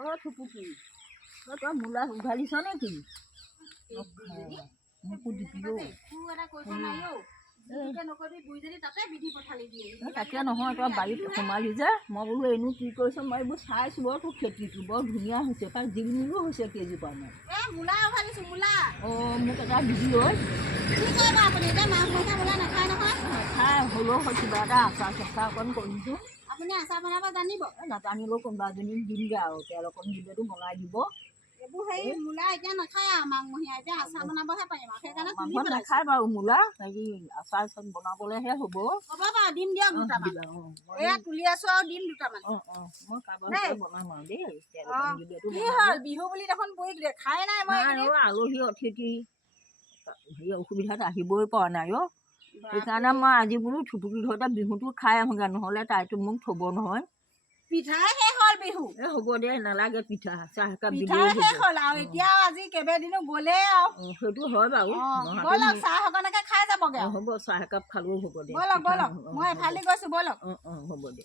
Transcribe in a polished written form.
অ' থুপুকি তই মূলা উঘালিছ নেকি? মোকো দিবি তাকে নহয় তই বাৰীত সোমালি যে মই বোলো এনো কি কৰিছ মই এইবোৰ চাইছোঁ বৰ তোৰ খেতিটো বৰ ধুনীয়া হৈছে তাৰ জিলমিলো হৈছে কেইজোপা মান মূলা উঘালিছোঁ মূলা। অঁ মোক এটা দিবি ঐ কি কৰিব আপুনি এতিয়া মাছ মহিলা মূলা নাখায় নহয়। খাই হ'লেও কিবা এটা আচাৰ চাচাৰ অকণ কৰিছোঁ। আপুনি আচাৰ বনাব জানিব? নাজানিলেও কোনোবা এজনীক দিমগৈ আৰু তেল অকণ দিলেতো বনাই দিব। এইবোৰ হেৰি মূলা এতিয়া নাখায় আৰু মাঘমহীয়া এতিয়া আচাৰ বনাবহে পাৰিম আৰু সেইকাৰণে মাঘত নাখায় বাৰু মূলা হেৰি আচাৰ বনাবলৈহে হ'ব। হ'ব বাৰু দিম দিয়ক দুটামান। এয়া তুলি আছোঁ আৰু দিম দুটামান। মই কাৰোবাৰ বনাম আৰু দেই কি হ'ল বিহু বুলি দেখোন পৰি দিলে খাই নাই মই আলহী অতিথি হেৰি অসুবিধাত আহিবই পৰা নাই অ' সেইকাৰণে মই আজি বোলো থুপুকি ঘৰতে বিহুটো খাই আহোঁগৈ নহ'লে তাইতো মোক থ'ব নহয়। পিঠাই শেষ হ'ল বিহু। হ'ব দে নালাগে পিঠা চাহ একাপ পিঠাই শেষ হ'ল আৰু এতিয়া আজি কেইবাদিনো গ'লেই আৰু সেইটো হয় বাৰু ব'লক চাহ অকণকে খাই যাবগৈ হ'ব চাহ একাপ খালেও হ'ব দে ব'লক ব'লক মই এফালে গৈছোঁ ব'লক হ'ব দে।